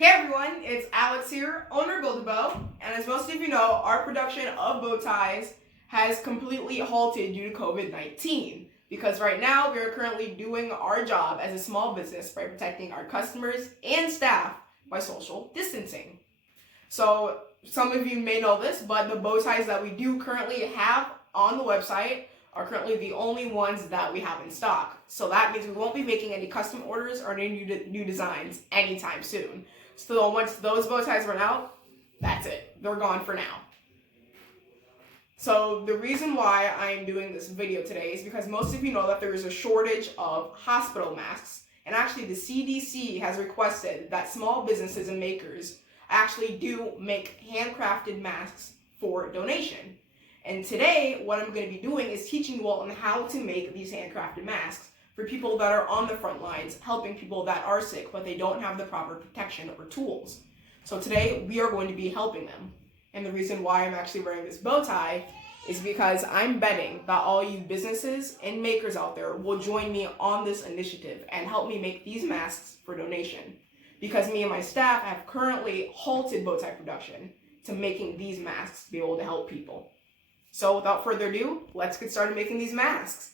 Hey everyone, it's Alex here, owner of Golden Bow, and as most of you know, our production of bow ties has completely halted due to COVID-19 because right now we are currently doing our job as a small business by protecting our customers and staff by social distancing. So some of you may know this, but the bow ties that we do currently have on the website are currently the only ones that we have in stock. So that means we won't be making any custom orders or any new designs anytime soon. So once those bow ties run out, that's it. They're gone for now. So the reason why I'm doing this video today is because most of you know that there is a shortage of hospital masks. And actually the CDC has requested that small businesses and makers actually do make handcrafted masks for donation. And today, what I'm going to be doing is teaching you all on how to make these handcrafted masks for people that are on the front lines, helping people that are sick, but they don't have the proper protection or tools. So today, we are going to be helping them. And the reason why I'm actually wearing this bow tie is because I'm betting that all you businesses and makers out there will join me on this initiative and help me make these masks for donation. Because me and my staff have currently halted bow tie production to making these masks to be able to help people. So without further ado, let's get started making these masks.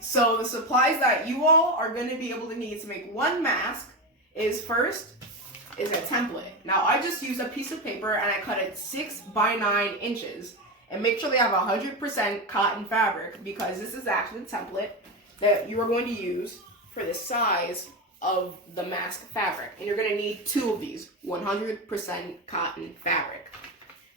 So the supplies that you all are going to be able to need to make one mask is first a template. Now I just use a piece of paper and I cut it 6 by 9 inches. And make sure they have 100% cotton fabric because this is actually the template that you are going to use for the size of the mask fabric. And you're going to need 2 of these, 100% cotton fabric.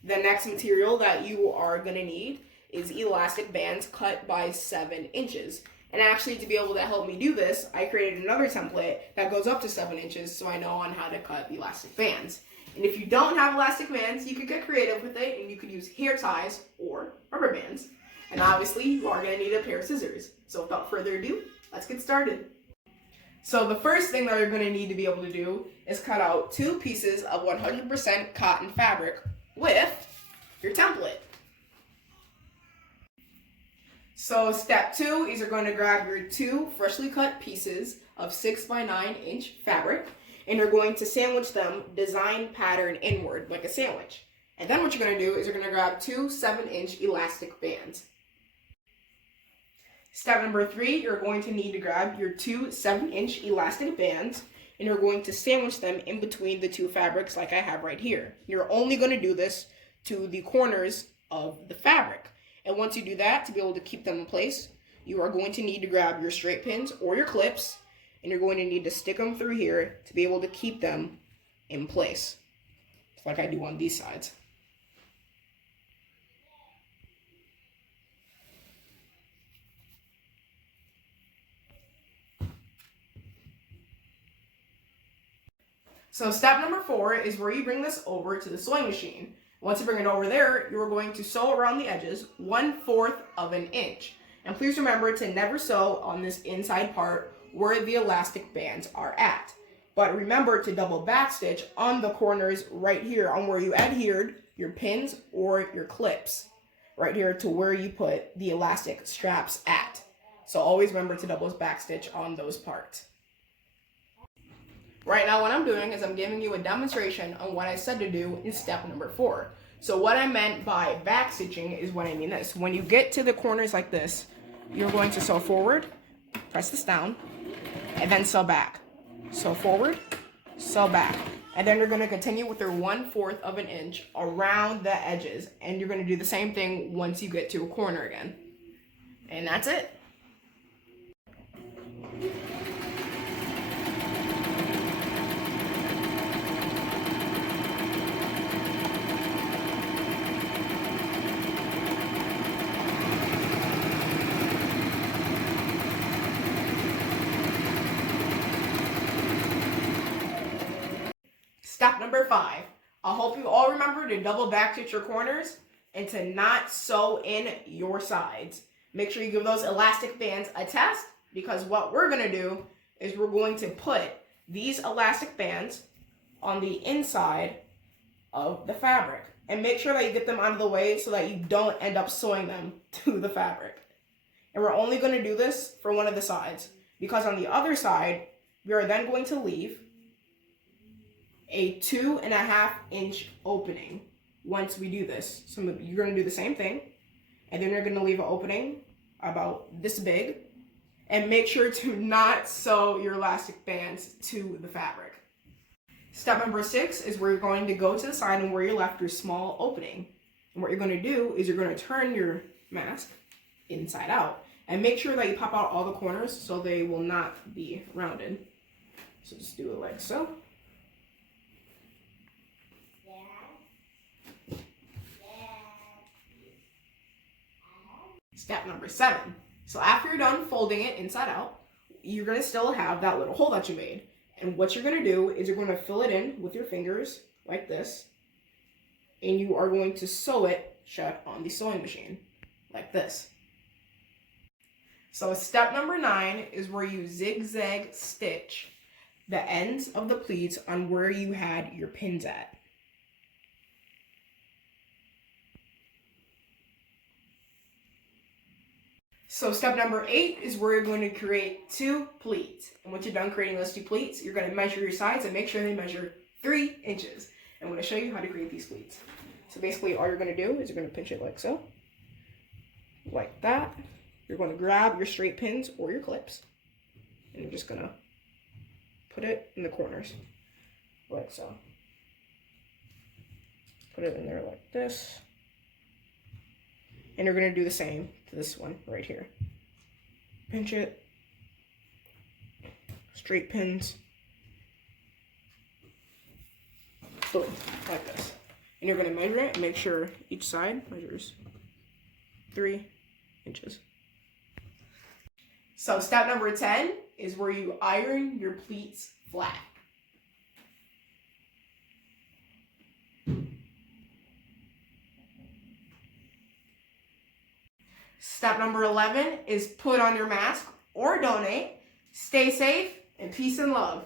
The next material that you are going to need is elastic bands cut by 7 inches. And actually, to be able to help me do this, I created another template that goes up to 7 inches so I know on how to cut elastic bands. And if you don't have elastic bands, you could get creative with it and you could use hair ties or rubber bands. And obviously, you are going to need a pair of scissors. So without further ado, let's get started. So the first thing that you're going to need to be able to do is cut out 2 pieces of 100% cotton fabric with your template. So step 2 is you're going to grab your 2 freshly cut pieces of 6 by 9 inch fabric and you're going to sandwich them design pattern inward like a sandwich. And then what you're going to do is you're going to grab 2 7-inch elastic bands. Step number 3, you're going to need to grab your 2 7-inch elastic bands and you're going to sandwich them in between the 2 fabrics like I have right here. You're only going to do this to the corners of the fabric. And once you do that, to be able to keep them in place, you are going to need to grab your straight pins or your clips and you're going to need to stick them through here to be able to keep them in place. It's like I do on these sides. So step number 4 is where you bring this over to the sewing machine. Once you bring it over there, you're going to sew around the edges 1/4 of an inch. And please remember to never sew on this inside part where the elastic bands are at. But remember to double backstitch on the corners right here on where you adhered your pins or your clips. Right here to where you put the elastic straps at. So always remember to double backstitch on those parts. Right now what I'm doing is I'm giving you a demonstration on what I said to do in step number 4. So what I meant by backstitching is when I mean this. When you get to the corners like this, you're going to sew forward, press this down, and then sew back. Sew forward, sew back. And then you're going to continue with your 1/4 of an inch around the edges. And you're going to do the same thing once you get to a corner again. And that's it. Step number 5. I hope you all remember to double backstitch your corners and to not sew in your sides. Make sure you give those elastic bands a test because what we're going to do is we're going to put these elastic bands on the inside of the fabric. and make sure that you get them out of the way so that you don't end up sewing them to the fabric. And we're only going to do this for one of the sides, because on the other side, we are then going to leave a 2.5-inch opening once we do this. So you're going to do the same thing, and then you're going to leave an opening about this big, and make sure to not sew your elastic bands to the fabric. Step number 6 is where you're going to go to the side and where you left your small opening. And what you're going to do is you're going to turn your mask inside out, and make sure that you pop out all the corners so they will not be rounded. So just do it like so. Step number 7. So after you're done folding it inside out, you're going to still have that little hole that you made. And what you're going to do is you're going to fill it in with your fingers like this. And you are going to sew it shut on the sewing machine like this. So step number 9 is where you zigzag stitch the ends of the pleats on where you had your pins at. So step number 8 is where you're going to create 2 pleats. And once you're done creating those 2 pleats, you're going to measure your sides and make sure they measure 3 inches. I'm going to show you how to create these pleats. So basically all you're going to do is you're going to pinch it like so. Like that. You're going to grab your straight pins or your clips. And you're just going to put it in the corners. Like so. Put it in there like this. And you're going to do the same to this one right here. Pinch it. Straight pins. Boom. Like this. And you're going to measure it and make sure each side measures 3 inches. So step number 10 is where you iron your pleats flat. Step number 11 is put on your mask or donate. Stay safe and peace and love.